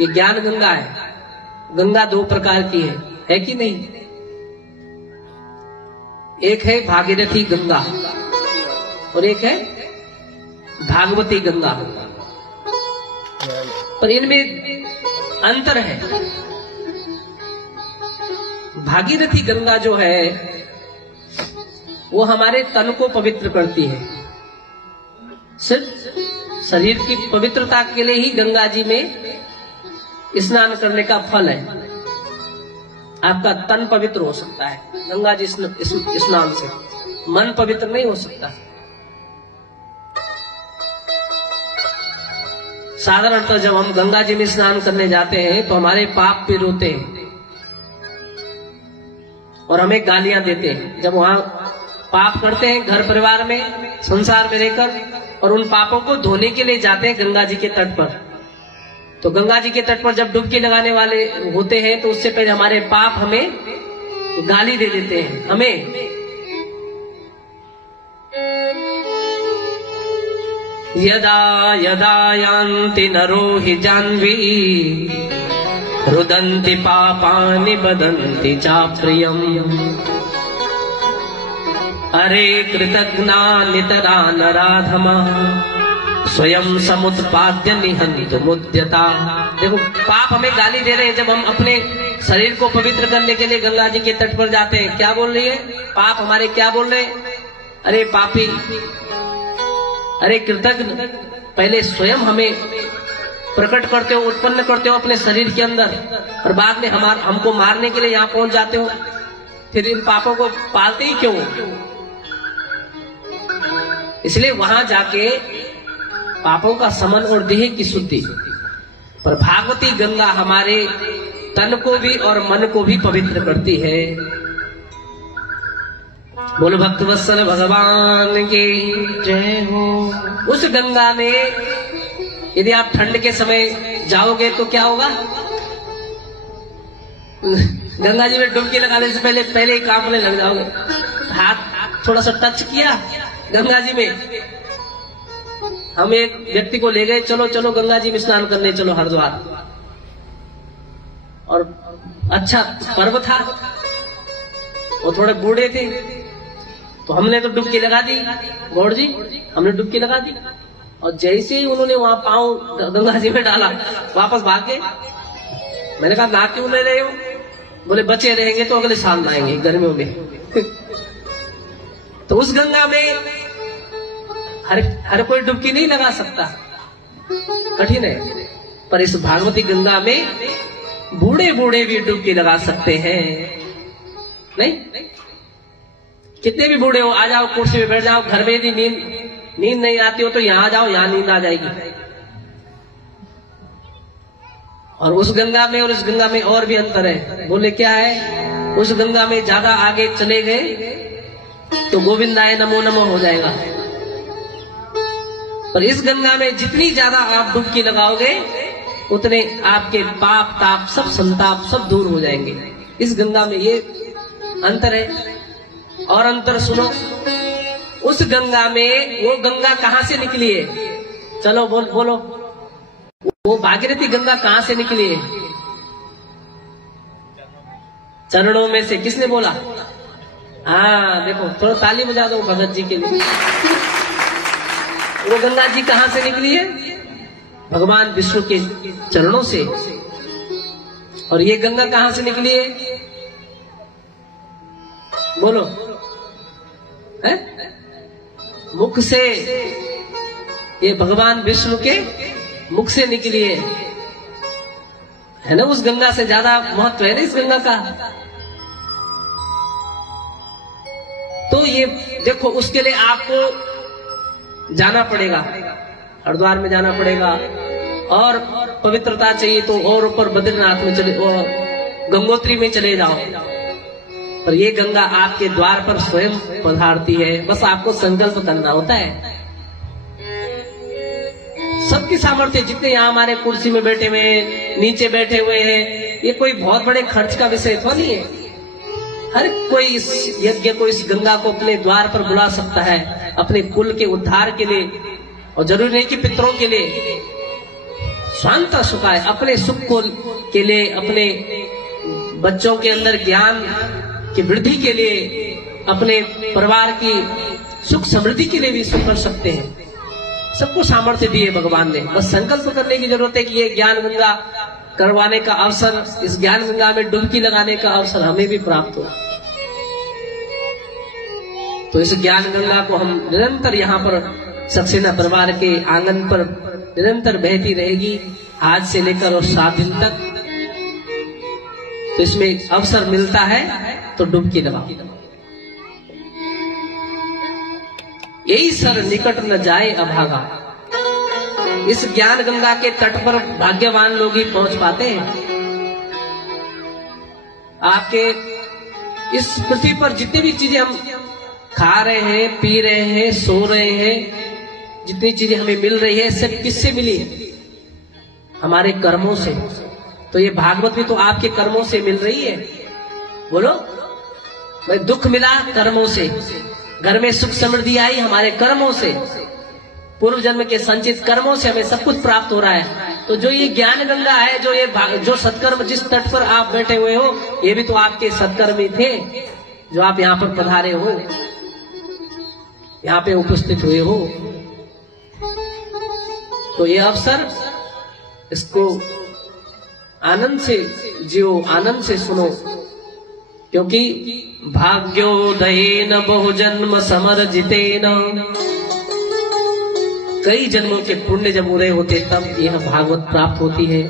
ये ज्ञान गंगा है। गंगा दो प्रकार की है कि नहीं? एक है भागीरथी गंगा और एक है भागवती गंगा, पर इनमें अंतर है। भागीरथी गंगा जो है वो हमारे तन को पवित्र करती है। सिर्फ शरीर की पवित्रता के लिए ही गंगा जी में स्नान करने का फल है। आपका तन पवित्र हो सकता है गंगा जी स्नान से, मन पवित्र नहीं हो सकता। साधारणतः जब हम गंगा जी में स्नान करने जाते हैं तो हमारे पाप भी रोते हैं और हमें गालियां देते हैं। जब वहां पाप करते हैं घर परिवार में, संसार में रहकर, और उन पापों को धोने के लिए जाते हैं गंगा जी के तट पर, तो गंगा जी के तट पर जब डुबकी लगाने वाले होते हैं तो उससे पहले हमारे पाप हमें गाली दे देते हैं। हमें यदा यदा यान्ति नरो हि जाह्नवी रुदन्ति पापानि बदन्ति चाप्रियम् अरे कृतज्ञा नितरा नराधमः स्वयं समुत्पाद्य निहन्तु मुद्यता। देखो पाप हमें गाली दे रहे हैं। जब हम अपने शरीर को पवित्र करने के लिए गंगा जी के तट पर जाते हैं, क्या बोल रही है पाप हमारे? क्या बोल रहे हैं? अरे पापी, अरे कृतज्ञ। पहले स्वयं हमें प्रकट करते हो, उत्पन्न करते हो अपने शरीर के अंदर, और बाद में हमको मारने के लिए यहाँ पहुंच जाते हो। फिर इन पापों को पालते ही क्यों? इसलिए वहां जाके पापों का समन और देह की शुद्धि। पर भागवती गंगा हमारे तन को भी और मन को भी पवित्र करती है। बोलो भक्तवत्सल भगवान की जय हो। उस गंगा में यदि आप ठंड के समय जाओगे तो क्या होगा? गंगा जी में डुबकी लगाने से पहले ही कांपने लग जाओगे। हाथ थोड़ा सा टच किया गंगा जी में। हम एक व्यक्ति को ले गए, चलो चलो गंगा जी में स्नान करने चलो हरिद्वार, और अच्छा पर्व था, वो थोड़े बूढ़े थे, तो हमने तो डुबकी लगा दी। गौड़ जी हमने डुबकी लगा दी, और जैसे ही उन्होंने वहां पांव गंगा जी में डाला वापस भाग गए। मैंने कहा ना क्यों ले रहे हो? बोले बचे रहेंगे तो अगले साल लाएंगे गर्मियों में। तो उस गंगा में हर कोई डुबकी नहीं लगा सकता, कठिन है। पर इस भागवती गंगा में बूढ़े बूढ़े भी डुबकी लगा सकते हैं। नहीं, कितने भी बूढ़े हो, आ जाओ कुर्सी में बैठ जाओ। घर में यदि नींद नहीं आती हो तो यहाँ आ जाओ, यहाँ नींद आ जाएगी। और उस गंगा में और इस गंगा में और भी अंतर है। बोले क्या है? उस गंगा में ज्यादा आगे चले गए तो गोविंदाय नमो नमो हो जाएगा, पर इस गंगा में जितनी ज्यादा आप डुबकी लगाओगे उतने आपके पाप ताप सब संताप सब दूर हो जाएंगे। इस गंगा में ये अंतर है। और अंतर सुनो, उस गंगा में, वो गंगा कहां से निकली है? चलो बोलो वो भागीरथी गंगा कहां से निकली है? चरणों में से। किसने बोला? हाँ देखो, थोड़ा ताली बजा दो भगत जी के लिए। वो गंगा जी कहां से निकली है? भगवान विष्णु के चरणों से। और ये गंगा कहां से निकली है? बोलो है? मुख से। ये भगवान विष्णु के मुख से निकली है ना? उस गंगा से ज्यादा महत्व है ना इस गंगा का। तो ये देखो, उसके लिए आपको जाना पड़ेगा, हरिद्वार में जाना पड़ेगा, और पवित्रता चाहिए तो और ऊपर बद्रीनाथ में चले, और गंगोत्री में चले जाओ। पर ये गंगा आपके द्वार पर स्वयं पधारती है, बस आपको संकल्प करना होता है। सबकी सामर्थ्य, जितने यहाँ हमारे कुर्सी में बैठे हुए हैं, नीचे बैठे हुए हैं, ये कोई बहुत बड़े खर्च का विषय तो नहीं है। हर कोई इस यज्ञ को, इस गंगा को अपने द्वार पर बुला सकता है, अपने कुल के उद्धार के लिए। और जरूरी नहीं कि पितरों के लिए, स्वांत सुखाय, अपने सुख को के लिए, अपने बच्चों के अंदर ज्ञान की वृद्धि के लिए, अपने परिवार की सुख समृद्धि के लिए भी सुख कर सकते हैं। सबको सामर्थ्य दिए भगवान ने, बस संकल्प करने की जरूरत है कि ये ज्ञान गंगा करवाने का अवसर, इस ज्ञान गंगा में डुबकी लगाने का अवसर हमें भी प्राप्त हो। तो इस ज्ञान गंगा को हम निरंतर यहाँ पर सक्सेना परिवार के आंगन पर निरंतर बहती रहेगी, आज से लेकर और 7 दिन तक। तो इसमें अवसर मिलता है तो डुबकी लगाओ। यही सर निकट न जाए अभागा, इस ज्ञान गंगा के तट पर भाग्यवान लोग ही पहुंच पाते हैं। आपके इस पृथ्वी पर जितनी भी चीजें हम खा रहे हैं, पी रहे हैं, सो रहे हैं, जितनी चीजें हमें मिल रही है, सब किससे मिली है? हमारे कर्मों से। तो ये भागवत भी तो आपके कर्मों से मिल रही है। बोलो भाई, दुख मिला कर्मों से, घर में सुख समृद्धि आई हमारे कर्मों से, पूर्व जन्म के संचित कर्मों से हमें सब कुछ प्राप्त हो रहा है। तो जो ये ज्ञान गंगा है, जो सत्कर्म, जिस तट पर आप बैठे हुए हो, ये भी तो आपके सत्कर्म ही थे, जो आप यहाँ पर पधारे हो, यहाँ पे उपस्थित हुए हो। तो ये अवसर, इसको आनंद से जियो, आनंद से सुनो, क्योंकि भाग्योदयेन बहुजन्म समर्जितेन, कई जन्मों के पुण्य जब उदय होते तब यह भागवत प्राप्त होती है।